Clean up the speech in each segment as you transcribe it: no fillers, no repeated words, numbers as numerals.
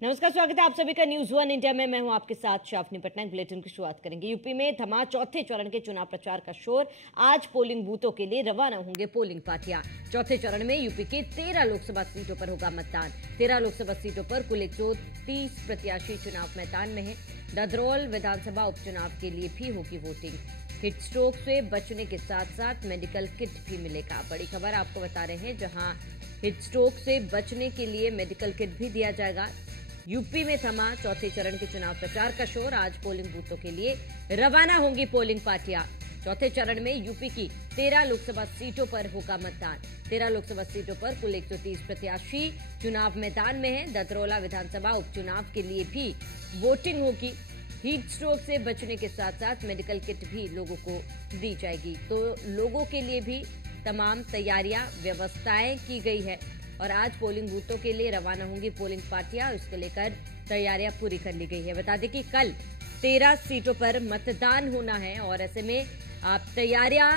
नमस्कार, स्वागत है आप सभी का न्यूज वन इंडिया में। मैं हूं आपके साथ शाफनी पटनायक। बुलेटिन की शुरुआत करेंगे। यूपी में थमा चौथे चरण के चुनाव प्रचार का शोर। आज पोलिंग बूथों के लिए रवाना होंगे पोलिंग पार्टियां। चौथे चरण में यूपी के 13 लोकसभा सीटों पर होगा मतदान। 13 लोकसभा सीटों पर कुल 130 प्रत्याशी चुनाव मैदान में हैं। ददरौल विधानसभा उपचुनाव के लिए भी होगी वोटिंग। हीट स्ट्रोक से बचने के साथ साथ मेडिकल किट भी मिलेगा। बड़ी खबर आपको बता रहे हैं, जहां हीट स्ट्रोक से बचने के लिए मेडिकल किट भी दिया जाएगा। यूपी में थमा चौथे चरण के चुनाव प्रचार का शोर। आज पोलिंग बूथों के लिए रवाना होंगी पोलिंग पार्टियां। चौथे चरण में यूपी की 13 लोकसभा सीटों पर होगा मतदान। 13 लोकसभा सीटों पर कुल 130 प्रत्याशी चुनाव मैदान में हैं। ददरौला विधानसभा उपचुनाव के लिए भी वोटिंग होगी। हीट स्ट्रोक से बचने के साथ साथ मेडिकल किट भी लोगों को दी जाएगी। तो लोगों के लिए भी तमाम तैयारियां, व्यवस्थाएं की गई है और आज पोलिंग बूथों के लिए रवाना होंगी पोलिंग पार्टियां। इसको लेकर तैयारियां पूरी कर ली गई है। बता दें कि कल 13 सीटों पर मतदान होना है और ऐसे में आप तैयारियां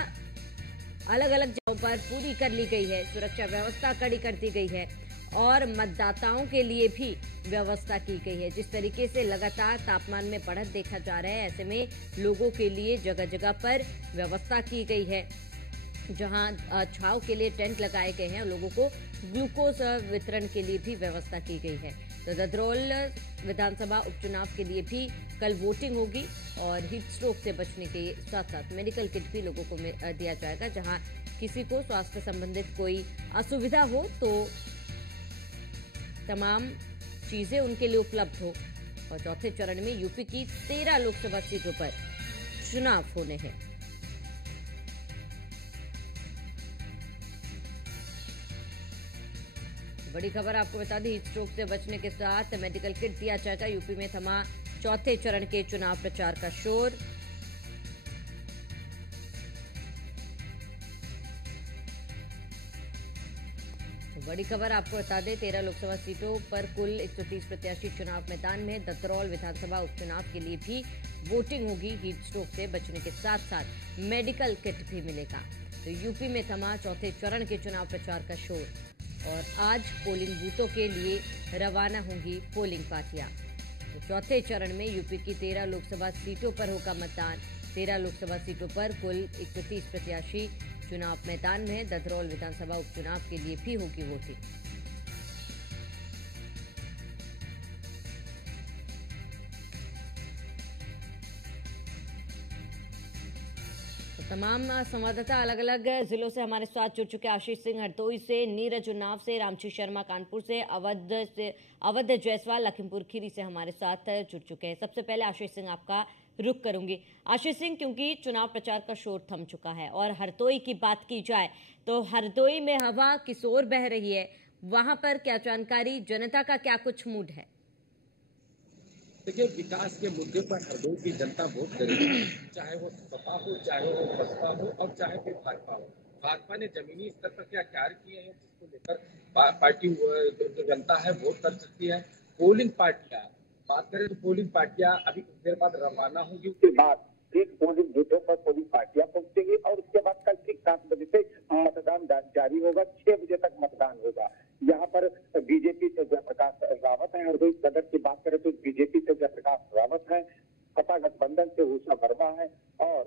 अलग अलग जगहों पर पूरी कर ली गई है। सुरक्षा व्यवस्था कड़ी कर दी गई है और मतदाताओं के लिए भी व्यवस्था की गई है। जिस तरीके से लगातार तापमान में बढ़त देखा जा रहा है, ऐसे में लोगों के लिए जगह जगह पर व्यवस्था की गई है, जहां छाव के लिए टेंट लगाए गए हैं और लोगों को ग्लूकोज वितरण के लिए भी व्यवस्था की गई है। तो ददरौल विधानसभा उपचुनाव के लिए भी कल वोटिंग होगी और हीट स्ट्रोक से बचने के साथ साथ मेडिकल किट भी लोगों को दिया जाएगा। जहां किसी को स्वास्थ्य संबंधित कोई असुविधा हो तो तमाम चीजें उनके लिए उपलब्ध हो। और चौथे चरण में यूपी की 13 लोकसभा सीटों पर चुनाव होने हैं। बड़ी खबर आपको बता दें, हीट स्ट्रोक से बचने के साथ मेडिकल किट दिया जाएगा। यूपी में थमा चौथे चरण के चुनाव प्रचार का शोर। बड़ी खबर आपको बता दें, 13 लोकसभा सीटों पर कुल 130 प्रत्याशी चुनाव मैदान में। ददरौल विधानसभा उपचुनाव के लिए भी वोटिंग होगी। हीट स्ट्रोक से बचने के साथ साथ मेडिकल किट भी मिलेगा। तो यूपी में थमा चौथे चरण के चुनाव प्रचार का शोर और आज पोलिंग बूथों के लिए रवाना होंगी पोलिंग पार्टियां। तो चौथे चरण में यूपी की 13 लोकसभा सीटों पर होगा मतदान। 13 लोकसभा सीटों पर कुल 130 प्रत्याशी चुनाव मैदान में। ददरौल विधानसभा उपचुनाव के लिए भी होगी वोटिंग। तमाम संवाददाता अलग अलग जिलों से हमारे साथ जुड़ चुके। आशीष सिंह हरदोई से, नीरज उन्नाव से, रामची शर्मा कानपुर से, अवध जायसवाल लखीमपुर खीरी से हमारे साथ जुड़ चुके हैं। सबसे पहले आशीष सिंह आपका रुख करूंगी। आशीष सिंह, क्योंकि चुनाव प्रचार का शोर थम चुका है और हरदोई की बात की जाए तो हरदोई में हवा किस ओर बह रही है, वहां पर क्या जानकारी, जनता का क्या कुछ मूड है? देखिए, विकास के मुद्दे पर हरदोई की जनता वोट करेगी, चाहे वो सपा हो, चाहे वो बसपा हो और चाहे फिर भाजपा हो। भाजपा ने जमीनी स्तर पर क्या कार्य किए हैं, जिसको लेकर पार्टी जो जनता है वोट कर सकती है। पोलिंग पार्टियां बात करें तो पोलिंग पार्टियां अभी कुछ देर बाद रवाना होगी। उसके बाद ठीक पोलिंग बूथों पर पोलिंग पार्टियां पहुंचेंगी और उसके बाद कल ठीक 7 बजे से मतदान जारी होगा। 6 बजे तक मतदान होगा। यहाँ पर बीजेपी से जयप्रकाश रावत है। हरदोई सदर की बात करें तो बीजेपी से जयप्रकाश रावत है, सपा गठबंधन से उषा वर्मा है और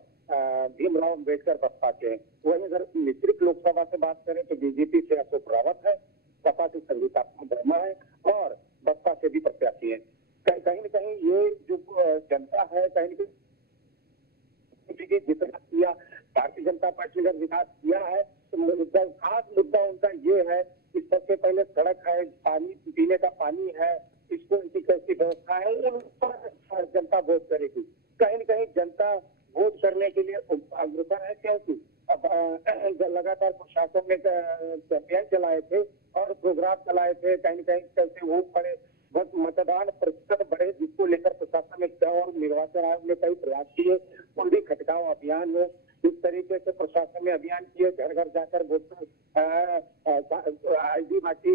भीमराव अम्बेडकर बसपा के हैं। वहीं अगर मिश्रित लोकसभा से बात करें तो बीजेपी से अशोक रावत है, सपा से संगीता वर्मा है और बसपा से भी प्रत्याशी है। कहीं न कहीं ये जो जनता है, कहीं न कहीं जितना किया भारतीय जनता पार्टी ने विकास किया है, तो खास मुद्दा उनका ये है कि सबसे पहले सड़क है, पानी पीने का पानी है, स्कूल की कैसी व्यवस्था है, उन पर जनता वोट करेगी। कहीं न कहीं जनता वोट करने के लिए अग्रसर है, क्योंकि अब लगातार प्रशासन ने कैंपेन चलाए थे और प्रोग्राम चलाए थे। कहीं न कहीं कैसे वोट पड़े, मतदान प्रतिशत बढ़े, जिसको लेकर प्रशासन ने और निर्वाचन आयोग ने कई प्रयास किए। कुंडी खटकाओ अभियान में इस तरीके से प्रशासन ने अभियान किए, घर घर जाकर वोटर आईडी बांटी,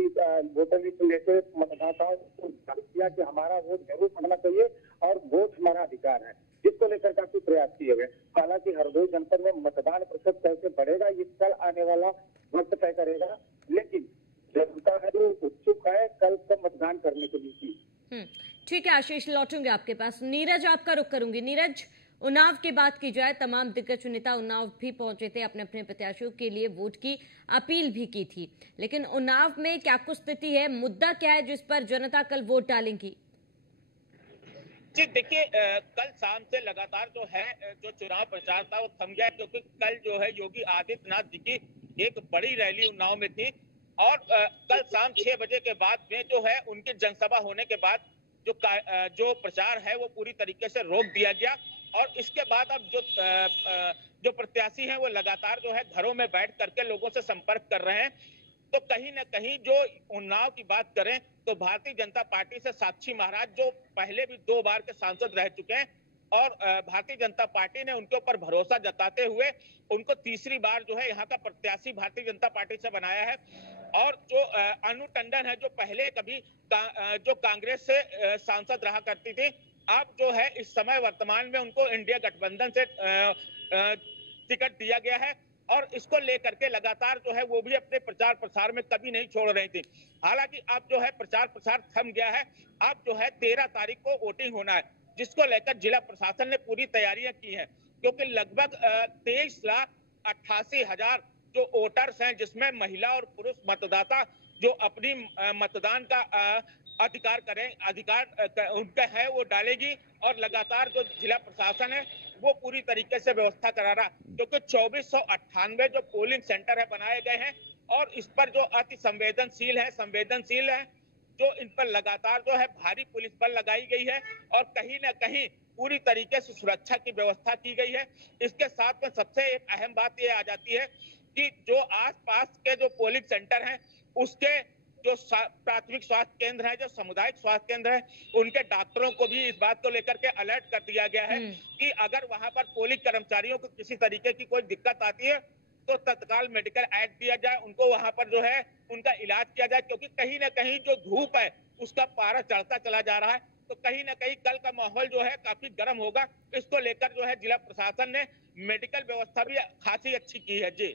वोटर लिस्ट लेके मतदाताओं को किया कि हमारा वोट जरूर पड़ना चाहिए और वोट हमारा अधिकार है, जिसको लेकर काफी प्रयास किए गए। हालांकि हरदोई जनपद में मतदान प्रतिशत कैसे बढ़ेगा ये कल आने वाला वक्त तय करेगा, लेकिन जनता है जो उत्सुक है कल का मतदान करने के लिए। ठीक है आशीष, लौटूंगे आपके पास। नीरज, आपका रुख करूंगी। नीरज, उन्नाव की बात की जाए, तमाम दिग्गज नेता उन्नाव भी पहुंचे थे, अपने अपने प्रत्याशियों के लिए वोट की अपील भी की थी, लेकिन उन्नाव में क्या कुछ स्थिति है, मुद्दा क्या है जिस पर जनता कल वोट डालेंगी? जी देखिए, कल शाम से लगातार जो है जो चुनाव प्रचार था वो थम गया, क्योंकि कल जो है योगी आदित्यनाथ जी की एक बड़ी रैली उन्नाव में थी और कल शाम 6 बजे के बाद में जो है उनकी जनसभा होने के बाद जो प्रचार है वो पूरी तरीके से रोक दिया गया और इसके बाद अब जो प्रत्याशी हैं वो लगातार जो है घरों में बैठ करके लोगों से संपर्क कर रहे हैं। तो कहीं ना कहीं जो उन्नाव की बात करें तो भारतीय जनता पार्टी से साक्षी महाराज जो पहले भी 2 बार के सांसद रह चुके हैं और भारतीय जनता पार्टी ने उनके ऊपर भरोसा जताते हुए उनको तीसरी बार जो है यहाँ का प्रत्याशी भारतीय जनता पार्टी से बनाया है। और जो अनु टंडन है जो पहले कभी जो कांग्रेस से सांसद रहा करती थी, अब जो है इस समय वर्तमान में उनको इंडिया गठबंधन से टिकट दिया गया है और इसको लेकर के लगातार जो है वो भी अपने प्रचार प्रसार में कभी नहीं छोड़ रही थी। हालांकि अब जो है प्रचार प्रसार थम गया है। अब जो है 13 तारीख को वोटिंग होना है, जिसको लेकर जिला प्रशासन ने पूरी तैयारियां की हैं, क्योंकि लगभग 23,88,000 जो वोटर्स हैं, जिसमें महिला और पुरुष मतदाता जो अपनी मतदान का अधिकार उनका है वो डालेगी और लगातार जो जिला प्रशासन है वो पूरी तरीके से व्यवस्था करा रहा, क्योंकि 2498 जो पोलिंग सेंटर है बनाए गए हैं और इस पर जो अति संवेदनशील है, जो इन पर लगातार जो है भारी पुलिस बल लगाई गई है और कहीं ना कहीं पूरी तरीके से सुरक्षा की व्यवस्था की गई है। इसके साथ में सबसे एक अहम बात ये आ जाती है कि जो आसपास के जो पोलिंग सेंटर हैं उसके जो प्राथमिक स्वास्थ्य केंद्र है, जो सामुदायिक स्वास्थ्य केंद्र है, उनके डॉक्टरों को भी इस बात को लेकर के अलर्ट कर दिया गया है कि अगर वहां पर पोलिंग कर्मचारियों को किसी तरीके की कोई दिक्कत आती है तो तत्काल मेडिकल एक्ट दिया जाए, उनको वहां पर जो है उनका इलाज किया जाए, क्योंकि कहीं ना कहीं जो धूप है उसका पारा चढ़ता चला जा रहा है। तो कहीं ना कहीं कल का माहौल जो है काफी गर्म होगा। इसको लेकर जो है जिला प्रशासन ने मेडिकल व्यवस्था भी खासी अच्छी की है। जी।